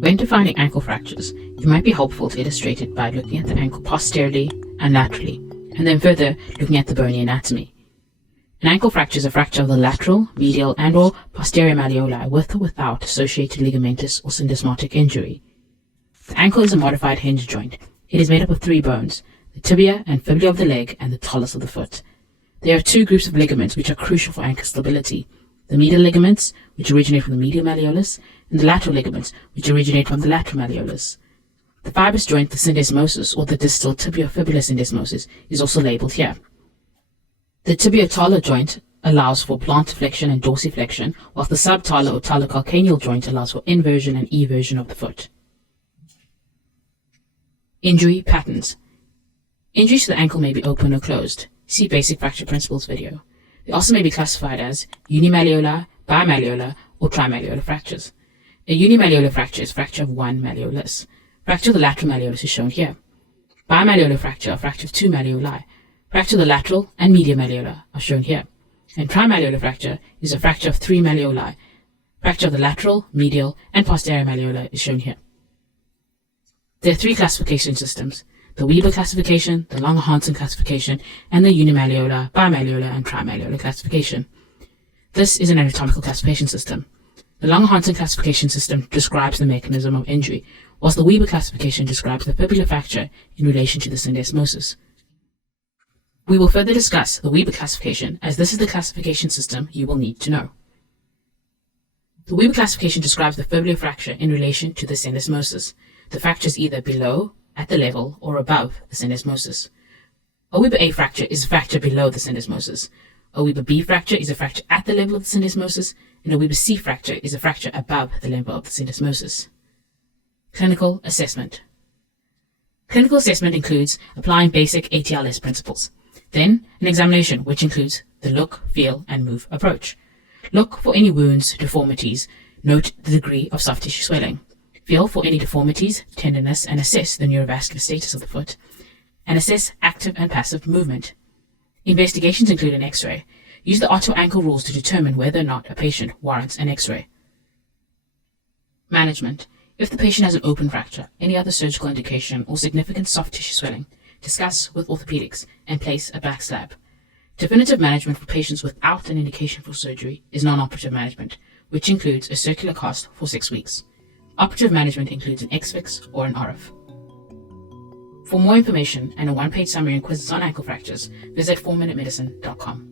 When defining ankle fractures, it might be helpful to illustrate it by looking at the ankle posteriorly and laterally, and then further looking at the bony anatomy. An ankle fracture is a fracture of the lateral, medial, and/or posterior malleoli with or without associated ligamentous or syndesmotic injury. The ankle is a modified hinge joint. It is made up of three bones: the tibia and fibula of the leg and the talus of the foot. There are two groups of ligaments which are crucial for ankle stability: the medial ligaments, which originate from the medial malleolus, and the lateral ligaments, which originate from the lateral malleolus. The fibrous joint, the syndesmosis, or the distal tibiofibular syndesmosis, is also labeled here. The tibiotalar joint allows for plantar flexion and dorsiflexion, whilst the subtalar or talocalcaneal joint allows for inversion and eversion of the foot. Injury patterns. Injuries to the ankle may be open or closed. See Basic Fracture Principles video. They also may be classified as unimalleolar, bimalleolar, or trimalleolar fractures. A unimalleolar fracture is fracture of one malleolus. Fracture of the lateral malleolus is shown here. Bimalleolar fracture, a fracture of two malleoli. Fracture of the lateral and medial malleolar are shown here. And trimalleolar fracture is a fracture of three malleoli. Fracture of the lateral, medial, and posterior malleolar is shown here. There are three classification systems: the Weber classification, the Lange-Hansen classification, and the unimalleolar, bimalleolar, and trimalleolar classification. This is an anatomical classification system. The Lange-Hansen classification system describes the mechanism of injury, whilst the Weber classification describes the fibular fracture in relation to the syndesmosis. We will further discuss the Weber classification, as this is the classification system you will need to know. The Weber classification describes the fibular fracture in relation to the syndesmosis. The fracture is either below, at the level, or above the syndesmosis. A Weber A fracture is a fracture below the syndesmosis. A Weber B fracture is a fracture at the level of the syndesmosis, and a Weber C fracture is a fracture above the level of the syndesmosis. Clinical assessment. Clinical assessment includes applying basic ATLS principles. Then, an examination, which includes the look, feel, and move approach. Look for any wounds, deformities. Note the degree of soft tissue swelling. Feel for any deformities, tenderness, and assess the neurovascular status of the foot. And assess active and passive movement. Investigations include an X-ray. Use the Otto ankle rules to determine whether or not a patient warrants an X-ray. Management. If the patient has an open fracture, any other surgical indication, or significant soft tissue swelling, discuss with orthopaedics and place a back slab. Definitive management for patients without an indication for surgery is non-operative management, which includes a circular cast for 6 weeks. Operative management includes an X-fix or an RF. For more information and a one-page summary and quizzes on ankle fractures, visit 4minutemedicine.com.